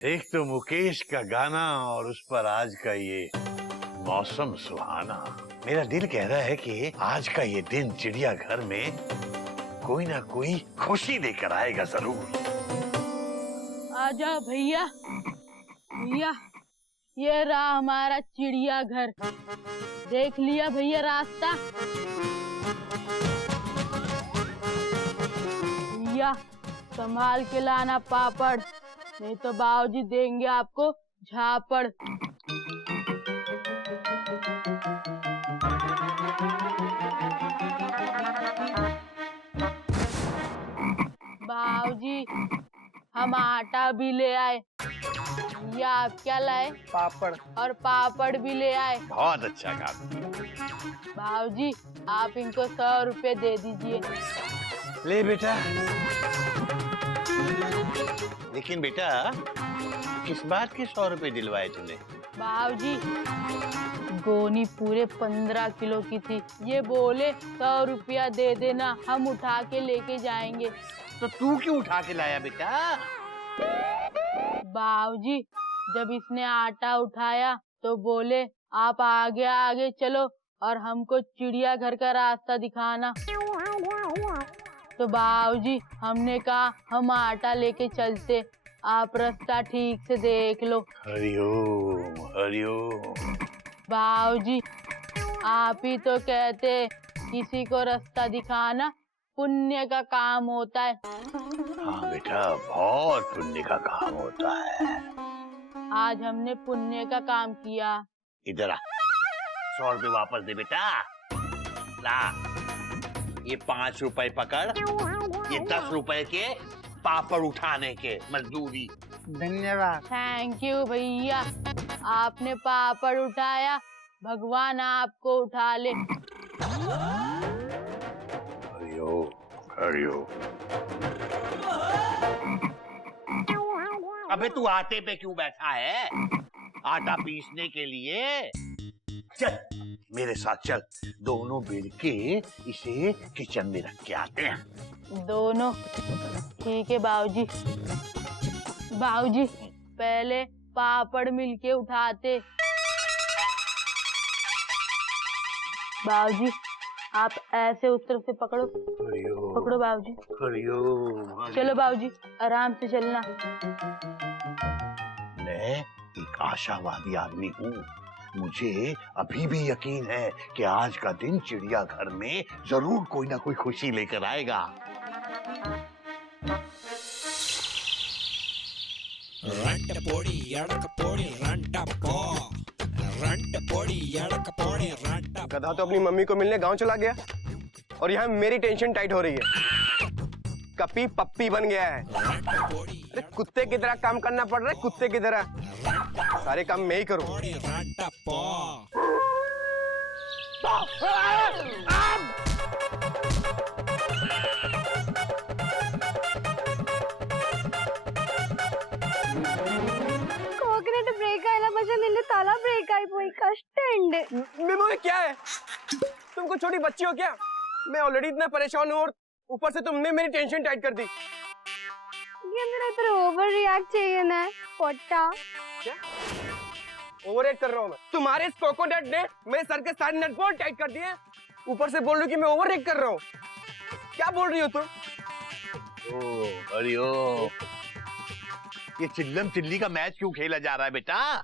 एक तो मुकेश का गाना और उस पर आज का ये मौसम सुहाना। मेरा दिल कह रहा है कि आज का ये दिन चिड़ियाघर में कोई ना कोई खुशी लेकर आएगा जरूर। आजा भैया, भैया ये रहा हमारा चिड़ियाघर। देख लिया भैया रास्ता। भैया संभाल के लाना पापड़, नहीं तो बाबूजी देंगे आपको झापड़। बाबूजी हम आटा भी ले आए। या आप क्या लाए? पापड़। और पापड़ भी ले आए। बहुत अच्छा काम। बाबूजी आप इनको 100 रुपए दे दीजिए। ले बेटा। लेकिन बेटा किस बात के 100 रुपए दिलवाए तूने? बाबूजी गोनी पूरे 15 किलो की थी, ये बोले 100 रुपया दे देना, हम उठा के लेके जाएंगे। तो तू क्यों उठा के लाया बेटा? बाबूजी जब इसने आटा उठाया तो बोले आप आगे आगे चलो और हमको चिड़ियाघर का रास्ता दिखाना। तो बाबूजी हमने कहा हम आटा लेके चलते, आप रास्ता ठीक से देख लो। हरिओम हरिओम। बाबूजी आप ही तो कहते किसी को रास्ता दिखाना पुण्य का काम होता है। हाँ बेटा बहुत पुण्य का काम होता है। आज हमने पुण्य का काम किया। इधर आ, 100 रुपए वापस दे बेटा। ला ये 5 रुपए पकड़, ये 10 रुपए के पापड़ उठाने के मजदूरी। धन्यवाद। थैंक यू भैया, आपने पापड़ उठाया, भगवान आपको उठा ले। हरिओम हरिओम। अबे तू आटे पे क्यों बैठा है? आटा पीसने के लिए। चल मेरे साथ चल, दोनों मिल के इसे किचन में रख के आते हैं। दोनों? ठीक है बाबूजी। बाबूजी पहले पापड़ मिलके उठाते। बाबूजी आप ऐसे उस तरफ से पकड़ो। पकड़ो बाबूजी। हरिओम। चलो बाबूजी आराम से चलना। मैं एक आशावादी आदमी हूँ, मुझे अभी भी यकीन है कि आज का दिन चिड़ियाघर में जरूर कोई ना कोई खुशी लेकर आएगा। गधा तो अपनी मम्मी को मिलने गांव चला गया और यहाँ मेरी टेंशन टाइट हो रही है। कपी पप्पी बन गया है। अरे कुत्ते की तरह काम करना पड़ रहा है, कुत्ते की तरह। सारे काम मैं ही करूं। कोकोनट ब्रेक आयला पासून इल्ले ताला ब्रेक అయిపోయి కష్టండి। मेमो क्या है? तुमको छोटी बच्ची हो क्या? मैं ऑलरेडी इतना परेशान हूँ और ऊपर से तुमने मेरी टेंशन टाइट कर दी। ये मेरा इतना ओवर रिएक्ट चाहिए ना पोटा। क्या ओवर रिएक्ट कर रहा हूँ मैं? तुम्हारे इस कोकोनट ने मेरे सर के सारे नट बोल्ट टाइट कर दिए, ऊपर से बोल रही हो कि मैं ओवर रिएक्ट कर रहा हूँ। क्या बोल रही हो तुम? ओह हरिओम। ये चिल्लम चिल्ली का मैच क्यों खेला जा रहा है बेटा?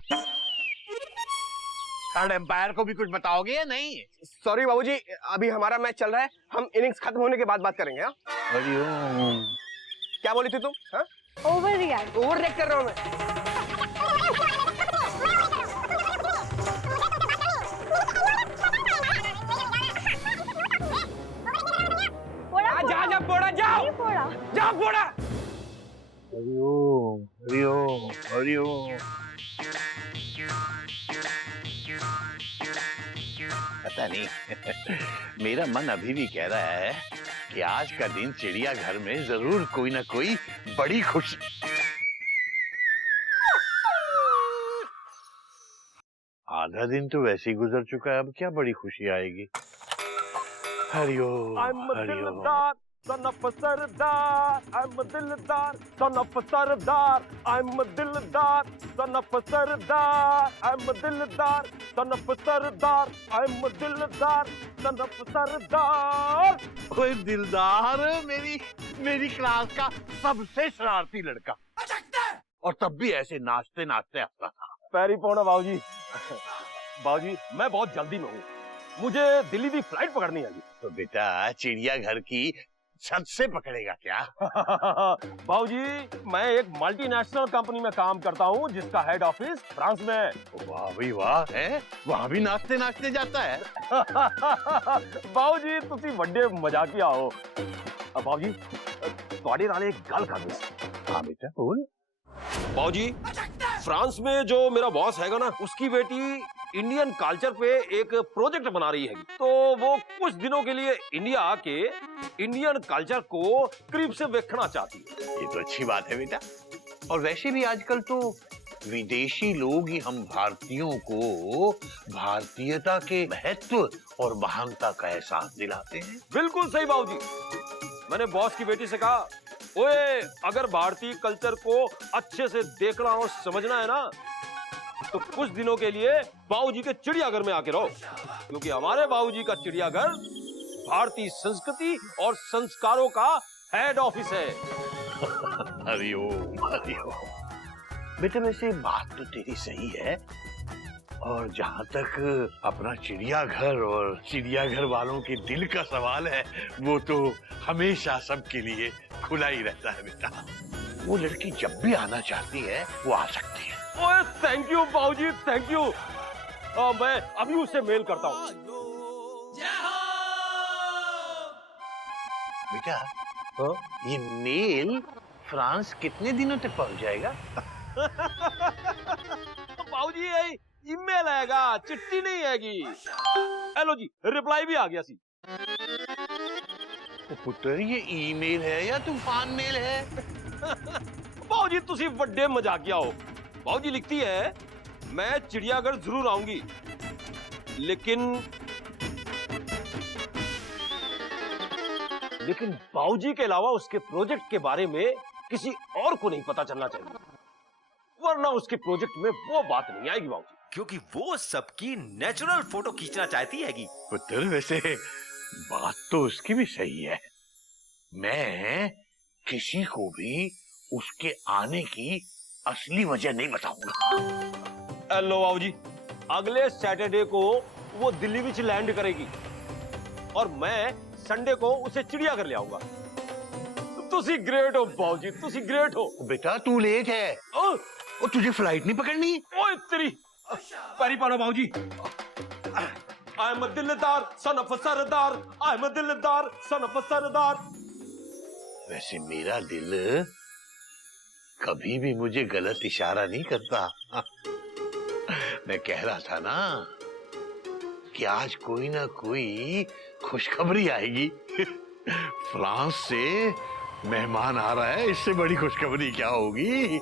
थर्ड एम्पायर को भी कुछ बताओगे या नहीं? सॉरी बाबूजी, अभी हमारा मैच चल रहा है, हम इनिंग्स खत्म होने के बाद बात करेंगे। हाँ हरिओम। क्या बोली थी तुम? हाँ ओवर रिएक्ट। ओवर रिएक्ट कर रहा हूँ मैं। जा पोड़ा जाओ। पोड़ा जाओ पोड़ा। हरिओम हरिओम हरिओम। पता नहीं मेरा मन अभी भी कह रहा है कि आज का दिन चिड़ियाघर में जरूर कोई ना कोई बड़ी खुशी। आधा दिन तो वैसे ही गुजर चुका है, अब क्या बड़ी खुशी आएगी? Hariom Hariom. son of a Sardar, I'm a दिलदार, son of a Sardar, I'm a दिलदार, son of a Sardar, I'm a दिलदार, son of a Sardar, I'm a दिलदार, son of a सरदार। कोई दिलदार मेरी क्लास का सबसे शरारती लड़का, और तब भी ऐसे नाचते नाचते हंसता था। पैरी पौना बाबूजी। बाबूजी मैं बहुत जल्दी में हूँ, मुझे दिल्ली की फ्लाइट पकड़नी है। तो बेटा चिड़ियाघर की छत से पकड़ेगा क्या? बाबूजी मैं एक मल्टीनेशनल कंपनी में काम करता हूँ जिसका हेड ऑफिस फ्रांस में है। वाह भी वाह है, वहाँ भी नाचते नाचते जाता है। बाबूजी तुसी बड़े मजाकिया हो। बाबूजी ਤੁਹਾਡੇ ਨਾਲ एक गल करनी सी। हाँ बेटा बोल। बाबूजी फ्रांस में जो मेरा बॉस हैगा ना, उसकी बेटी इंडियन कल्चर पे एक प्रोजेक्ट बना रही है, तो वो कुछ दिनों के लिए इंडिया आके इंडियन कल्चर को करीब से देखना चाहती है। ये तो अच्छी बात है बेटा, और वैसे भी आजकल तो विदेशी लोग ही हम भारतीयों को भारतीयता के महत्व और महानता का एहसास दिलाते हैं। बिल्कुल सही बाबूजी। मैंने बॉस की बेटी से कहा, ओए अगर भारतीय कल्चर को अच्छे से देखना और समझना है ना, तो कुछ दिनों के लिए बाबूजी के चिड़ियाघर में आके रहो, क्योंकि हमारे बाबूजी का चिड़ियाघर भारतीय संस्कृति और संस्कारों का हेड ऑफिस है। हरिओम हरिओम। बेटा वैसे बात तो तेरी सही है, और जहाँ तक अपना चिड़ियाघर और चिड़ियाघर वालों के दिल का सवाल है, वो तो हमेशा सबके लिए खुला ही रहता है बेटा। वो लड़की जब भी आना चाहती है वो आ सकती है। ओए थैंक यू बाबूजी, थैंक यू। मैं अभी उससे मेल करता हूँ। बेटा ये मेल फ्रांस कितने दिनों तक पहुंच जाएगा? बाबूजी ये ईमेल आएगा, चिट्ठी नहीं आएगी। हेलो जी, रिप्लाई भी आ गया सी। तो पुत्र ये ईमेल है या तूफान मेल है? बाबूजी तुसी बड़े मजाकिया हो। बाबूजी लिखती है, मैं चिड़ियाघर जरूर आऊंगी, लेकिन बाबूजी के अलावा उसके प्रोजेक्ट के बारे में किसी और को नहीं पता चलना चाहिए, वरना उसके प्रोजेक्ट में वो बात नहीं आएगी बाबूजी। क्योंकि वो सबकी नेचुरल फोटो खींचना चाहती हैगी। पुत्र वैसे बात तो उसकी भी सही है। मैं किसी को भी उसके आने की असली वजह नहीं बताऊंगा। हेलो बाबूजी, अगले सैटरडे को वो दिल्ली में लैंड करेगी और मैं संडे को उसे चिड़ियाघर ले आऊंगा। तुसी ग्रेट हो बाबूजी, तुसी ग्रेट हो। बेटा तू लेट है, और तुझे फ्लाइट नहीं पकड़नी। ओए तेरी पैरी पाना बाबूजी। आई एम अ दिलदार son of a Sardar, I am a दिलदार सन ऑफ अ सरदार। वैसे मेरा दिल कभी भी मुझे गलत इशारा नहीं करता। मैं कह रहा था ना कि आज कोई ना कोई खुशखबरी आएगी। फ्रांस से मेहमान आ रहा है, इससे बड़ी खुशखबरी क्या होगी।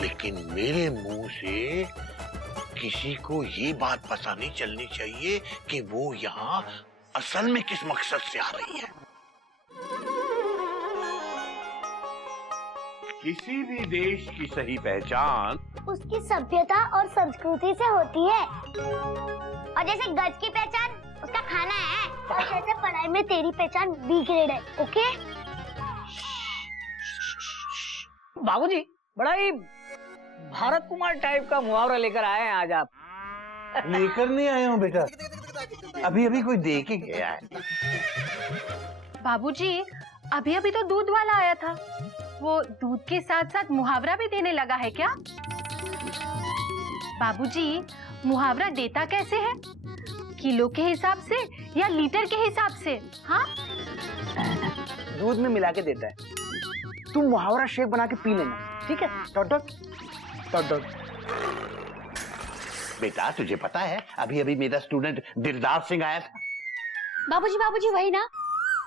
लेकिन मेरे मुंह से किसी को ये बात पता नहीं चलनी चाहिए कि वो यहाँ असल में किस मकसद से आ रही है। किसी भी देश की सही पहचान उसकी सभ्यता और संस्कृति से होती है, और जैसे गज की पहचान उसका खाना है, और जैसे पढ़ाई में तेरी पहचान बी ग्रेड है। ओके बाबूजी, बड़ा ही भारत कुमार टाइप का मुहावरा लेकर आए हैं आज आप। लेकर नहीं आया हूँ बेटा, अभी अभी कोई दे के गया है। बाबूजी अभी अभी तो दूध वाला आया था, वो दूध के साथ साथ मुहावरा भी देने लगा है क्या? बाबूजी मुहावरा देता कैसे है, किलो के हिसाब से या लीटर के हिसाब से? हाँ दूध में मिला के देता है, तुम मुहावरा शेक बना के पी लेना, ठीक है? Taught taught taught taught. बेटा तुझे पता है अभी अभी मेरा स्टूडेंट दिलदार सिंह आया था। बाबूजी वही ना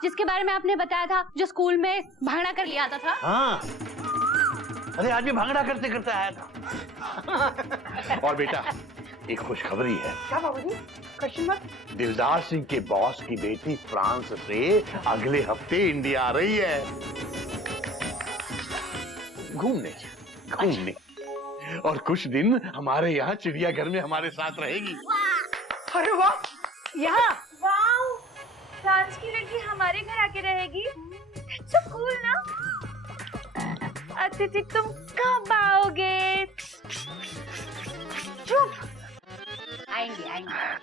जिसके बारे में आपने बताया था, जो स्कूल में भांगड़ा कर लिया आता था। हाँ अरे आज भी भांगड़ा करते करते आया था। और बेटा एक खुशखबरी है। क्या बाबूजी? Question mark? दिलदार सिंह के बॉस की बेटी फ्रांस से अगले हफ्ते इंडिया आ रही है घूमने और कुछ दिन हमारे यहाँ चिड़ियाघर में हमारे साथ रहेगी। अरे वाह, यहाँ वाओ, फ्रांस की लड़की हमारे घर आके रहेगी। That's so cool ना? अतिथि तुम कब आओगे? चुप। आएंगे।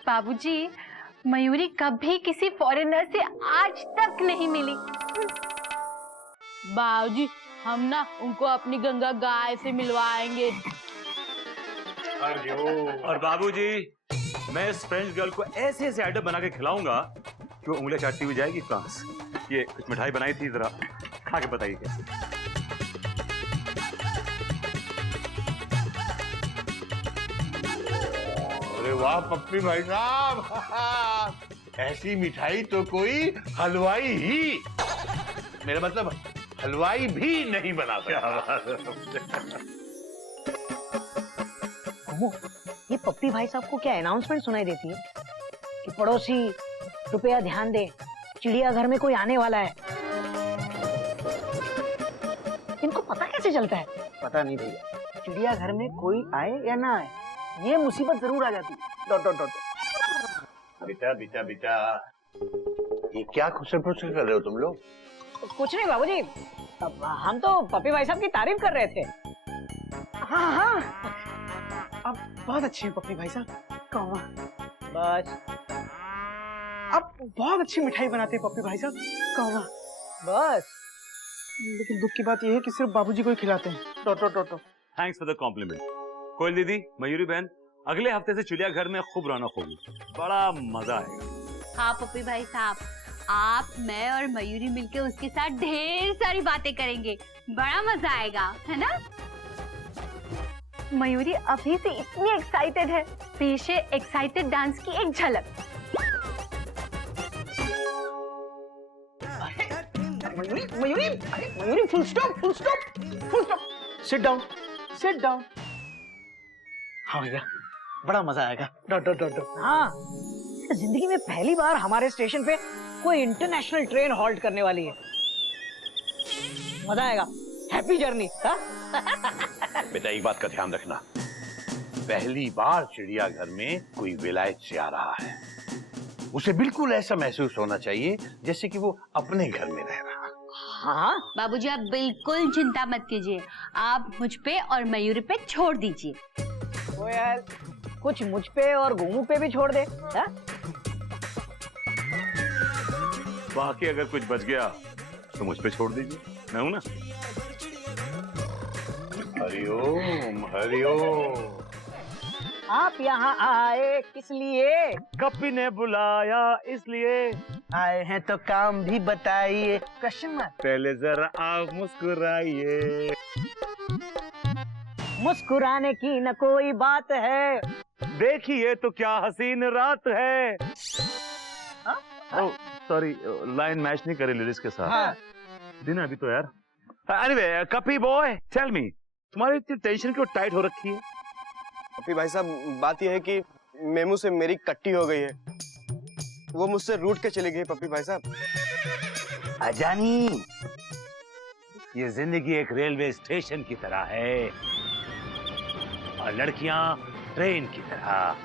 बाबूजी, मयूरी कभी किसी फॉरेनर से आज तक नहीं मिली। बाबूजी, हम ना उनको अपनी गंगा गाय से मिलवाएंगे। और बाबूजी, मैं इस फ्रेंच गर्ल को ऐसे ऐसे आइटम बना के खिलाऊंगा कि वो उंगलियां चाटती हुई जाएगी फ्रांस। ये कुछ मिठाई बनाई थी, जरा खा के बताइए कैसे। अरे वाह पप्पी भाई साहब, ऐसी मिठाई तो कोई हलवाई ही, मेरा मतलब हलवाई भी नहीं बना सकता। ये पप्पी भाई साहब को क्या अनाउंसमेंट सुनाई देती है कि पड़ोसी कृपया ध्यान दे, चिड़ियाघर में कोई आने वाला है। इनको पता कैसे चलता है? पता नहीं भैया, चिड़ियाघर में कोई आए या ना आए, ये मुसीबत जरूर आ जाती है। ... बेटा ये क्या खुशर पुशर कर रहे हो तुम लोग? कुछ नहीं बाबूजी, हम तो पप्पी भाई साहब की तारीफ कर रहे थे। हाँ, अब बहुत अच्छे हैं पप्पी भाई साहब। कौवा, बस अब बहुत अच्छी मिठाई बनाते हैं पप्पी भाई साहब। कौवा, बस। लेकिन दुख की बात यह है कि सिर्फ बाबूजी को ही खिलाते हैं। Thanks for the compliment. Koyal दीदी, मयूरी बहन, अगले हफ्ते से चिड़ियाघर में खूब रौनक होगी, बड़ा मजा आएगा। हाँ पप्पी भाई साहब, आप, मैं और मयूरी मिलके उसके साथ ढेर सारी बातें करेंगे, बड़ा मजा आएगा, है ना? मयूरी अभी से इतनी एक्साइटेड है, पेश है एक्साइटेड डांस की एक झलक। Mayuri, full stop. Sit down. हाँ भैया, बड़ा मजा आएगा। हाँ, जिंदगी में पहली बार हमारे स्टेशन पे कोई इंटरनेशनल ट्रेन हॉल्ट करने वाली है। मजा आएगा। Happy journey. बेटा एक बात का ध्यान रखना, पहली बार चिड़ियाघर में कोई विलायत से आ रहा है, उसे बिल्कुल ऐसा महसूस होना चाहिए जैसे कि वो अपने घर में रह रहा। हाँ बाबूजी, आप बिल्कुल चिंता मत कीजिए, आप मुझ पे और मयूरी पे छोड़ दीजिए। कोयल, कुछ मुझ पे और गोमू पे भी छोड़ दे। हा? बाकी अगर कुछ बच गया तो मुझ पे छोड़ दीजिए, मैं हूं ना। हरिओम। आप यहाँ आए किस लिए? कपी ने बुलाया इसलिए। आए हैं तो काम भी बताइए। Question mark. पहले जरा आप मुस्कुराइए। मुस्कुराने की न कोई बात है, देखिए तो क्या हसीन रात है। सॉरी, लाइन मैच नहीं करे लिरिक्स के साथ। हाँ। दिन अभी तो यार। एनीवे, कपी बॉय, टेल मी, तुम्हारी इतनी टेंशन क्यों टाइट हो रखी है? पप्पी भाई साहब, बात यह है कि मेमू से मेरी कट्टी हो गई है, वो मुझसे रूठ के चली गई। पप्पी भाई साहब, अजानी, ये जिंदगी एक रेलवे स्टेशन की तरह है और लड़कियां ट्रेन की तरह,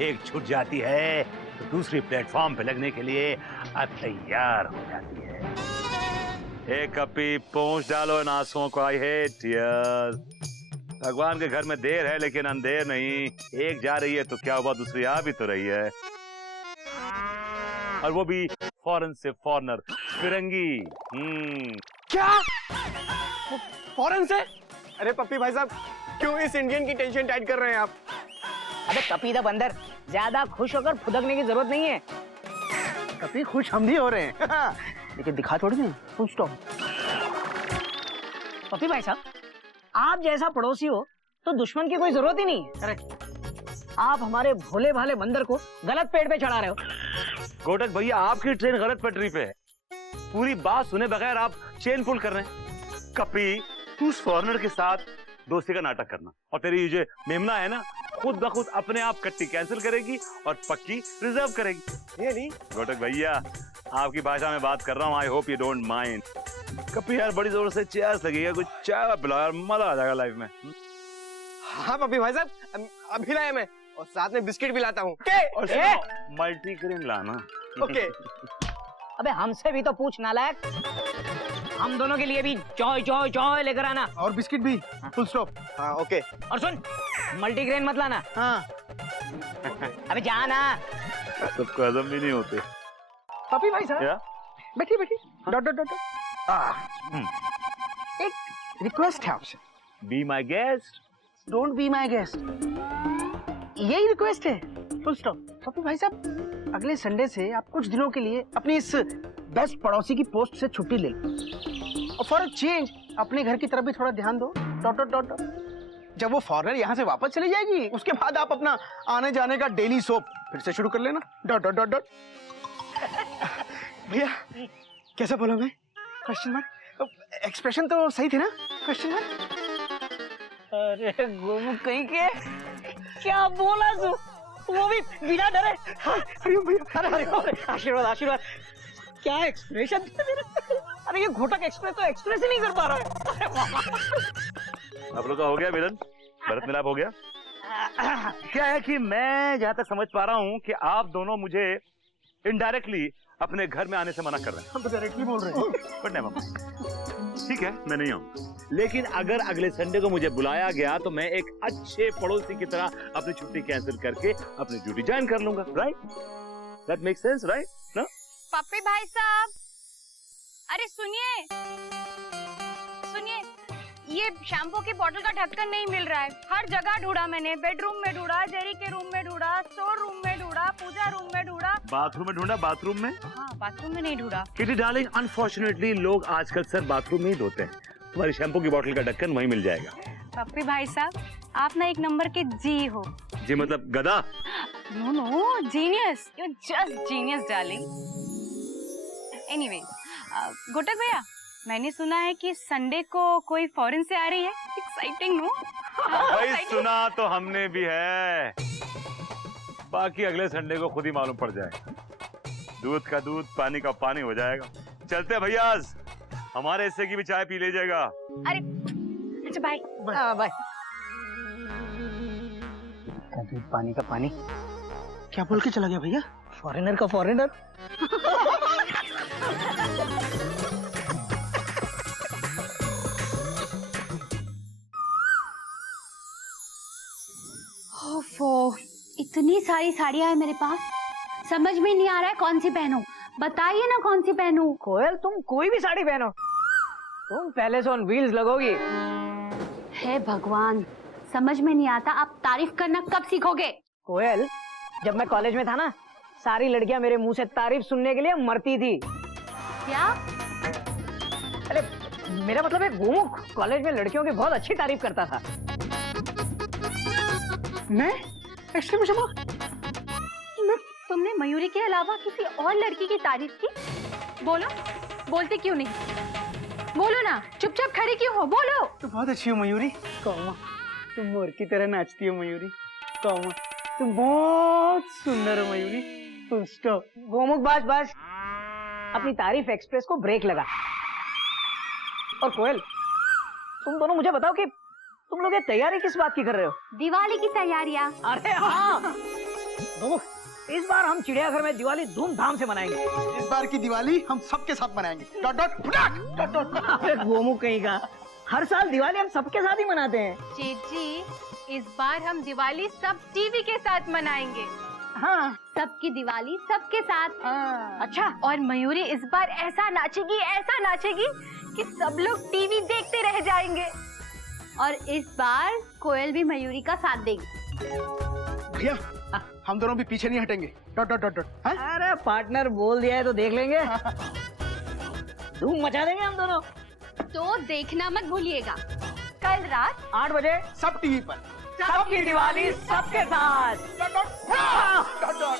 एक छूट जाती है तो दूसरी प्लेटफॉर्म पे लगने के लिए तैयार हो जाती है। एक कपी पहुंच डालो इन आंसुओं को। I hate tears. भगवान के घर में देर है लेकिन अंधेर नहीं। एक जा रही है तो क्या हुआ, दूसरी आ भी तो रही है, और वो भी फॉरेन से फॉरेनर, फिरंगी। क्या फॉरेन से? अरे पप्पी भाई साहब, क्यों इस इंडियन की टेंशन टाइट कर रहे हैं आप? अबे कपीदा बंदर, ज्यादा खुश होकर फुदकने की जरूरत नहीं है। कभी खुश हम भी हो रहे हैं। लेकिन दिखा थोड़ी नहीं। Full stop. पप्पी भाई साहब, आप जैसा पड़ोसी हो तो दुश्मन की कोई जरूरत ही नहीं है। करेक्ट। आप हमारे भोले भाले बंदर को गलत पेड़ पे चढ़ा रहे हो। कोटक भैया, आपकी ट्रेन गलत पटरी पे है। पूरी बात सुने बगैर आप चेन पुल कर रहे हैं। कपी, तू उस फॉरेनर के साथ दोस्ती का नाटक करना, और तेरी जो मेमना है ना, खुद ब खुद अपने आप कट्टी कैंसिल करेगी और पक्की रिजर्व करेगी। ये नहीं घोटक भैया, आपकी भाषा में बात कर रहा हूँ, I hope you don't mind. कभी यार बड़ी जोर से चेयर्स लगेगा, कुछ चाय पिलाओ यार, मजा आ जाएगा लाइफ में। हाँ पप्पी भाई साहब, अभी लाया मैं, और साथ में बिस्किट भी लाता हूँ। और मल्टी क्रीम लाना। ओके। अबे हमसे भी तो पूछ नालायक, हम दोनों के लिए भी जॉय जॉय जॉय लेकर आना। और बिस्किट भी, फुल स्टॉप। हाँ ओके। और सुन, मल्टीग्रेन मत लाना। हाँ अबे जाना। सबको हजम भी नहीं होते। पप्पी भाई साहब, क्या? बैठिए बैठिए। Dot dot dot. एक रिक्वेस्ट है आपसे। Be my guest. Don't be my guest, यही रिक्वेस्ट है, फुल स्टॉप। पप्पू भाई साहब, अगले संडे से आप कुछ दिनों के लिए अपनी इस बेस्ट पड़ोसी की पोस्ट से छुट्टी ले लो, और फॉर अ चेंज अपने घर की तरफ भी थोड़ा ध्यान दो। Dot dot dot dot. जब वो फॉरेनर यहाँ से वापस चली जाएगी, उसके बाद आप अपना आने जाने का डेली सोप फिर से शुरू कर लेना। Dot dot dot dot. भैया कैसा बोला मैं? Question mark. एक्सप्रेशन तो सही थे ना? Question mark. अरे गोमू कहीं के, क्या बोला तू? वो भी बिना डरे। हरिओम भैया। अरे आशीर्वाद आशीर्वाद। क्या एक्सप्रेशन थे तेरे? अरे ये घोटक एक्सप्रेस तो एक्सप्रेस ही नहीं कर पा रहा है। आप लोग का हो गया मिलन, भरत मिलाप हो गया। क्या है कि मैं जहाँ तक समझ पा रहा हूँ कि आप दोनों मुझे इनडायरेक्टली अपने घर में आने से मना कर रहे हैं। हम तो डायरेक्टली बोल रहे हैं। बट नहीं, ठीक है मैं नहीं आऊँ, लेकिन अगर अगले संडे को मुझे बुलाया गया तो मैं एक अच्छे पड़ोसी की तरह अपनी छुट्टी कैंसिल करके अपनी ड्यूटी ज्वाइन कर लूंगा। Right? That makes sense, right? ना? पप्पी भाई साहब, अरे सुनिए सुनिए, ये शैम्पू की बोतल का ढक्कन नहीं मिल रहा है। हर जगह ढूंढा मैंने, बेडरूम में ढूंढा, जेरी के रूम में ढूंढा, स्टोर रूम में ढूंढा, पूजा रूम में ढूंढा। बाथरूम में ढूंढा? बाथरूम में? हाँ, बाथरूम में नहीं ढूंढा। किटी डार्लिंग, अनफॉर्चुनेटली लोग आजकल सर बाथरूम में ही धोते हैं। तुम्हारी शैम्पू की बोतल का ढक्कन वहीं मिल जाएगा। पप्पी भाई साहब, आप ना एक नंबर के जी हो। जी मतलब गधा? No no, genius, you just genius darling. Anyway, घोटक भैया, मैंने सुना है कि संडे को कोई फॉरेन से आ रही है। Exciting, no? भाई सुना तो हमने भी है, बाकी अगले संडे को खुद ही मालूम पड़ जाएगा। दूध का दूध, पानी का पानी हो जाएगा। चलते हैं भैया, हमारे हिस्से की भी चाय पी लीजिएगा। अरे अच्छा, बाय बाय। का दूध पानी का पानी, क्या बोल के चला गया भैया? फॉरेनर का फॉरेनर। ओफो, इतनी सारी साड़ियाँ हैं मेरे पास, समझ में नहीं आ रहा है कौन सी पहनूं। बताइए ना कौन सी पहनूं। कोयल, तुम कोई भी साड़ी पहनो, तुम पहले से ऑन व्हील्स लगोगी। हे भगवान, समझ में नहीं आता, आप तारीफ करना कब सीखोगे? कोयल, जब मैं कॉलेज में था ना, सारी लड़कियां मेरे मुंह से तारीफ सुनने के लिए मरती थी। क्या? अरे मेरा मतलब है, गोमुख कॉलेज में लड़कियों की बहुत अच्छी तारीफ करता था। मैं? तुमने मयूरी के अलावा किसी और लड़की की तारीफ की? बोलो, बोलते क्यों नहीं? बोलो ना, चुपचाप खड़ी क्यों हो? बोलो। तो बहुत अच्छी हो मयूरी। कौमा, तुम मोर की तरह नाचती हो मयूरी। कौमा, तुम बहुत सुंदर हो मयूरी। Full stop. गोमुख बस, अपनी तारीफ एक्सप्रेस को ब्रेक लगा। और कोयल, तुम दोनों मुझे बताओ कि तुम लोग ये तैयारी किस बात की कर रहे हो? दिवाली की तैयारियां। अरे हाँ, गोमुख, इस बार हम चिड़ियाघर में दिवाली धूमधाम से मनाएंगे। इस बार की दिवाली हम सबके साथ मनाएंगे। डॉट डॉट फटाक, डॉट डॉट। अरे गोमुख कहीं का, हर साल दिवाली हम सबके साथ ही मनाते हैं। जी, इस बार हम दिवाली सब टीवी के साथ मनाएंगे। हाँ, सबकी दिवाली सबके साथ। अच्छा। और मयूरी इस बार ऐसा नाचेगी कि सब लोग टीवी देखते रह जाएंगे। और इस बार कोयल भी मयूरी का साथ देगी। भैया, हम दोनों भी पीछे नहीं हटेंगे। Dot dot dot dot. अरे पार्टनर बोल दिया है तो देख लेंगे। धूम मचा देंगे हम दोनों। तो देखना मत भूलिएगा, कल रात 8 बजे सब टीवी पर। सबकी दिवाली सबके साथ। Dot dot dot dot.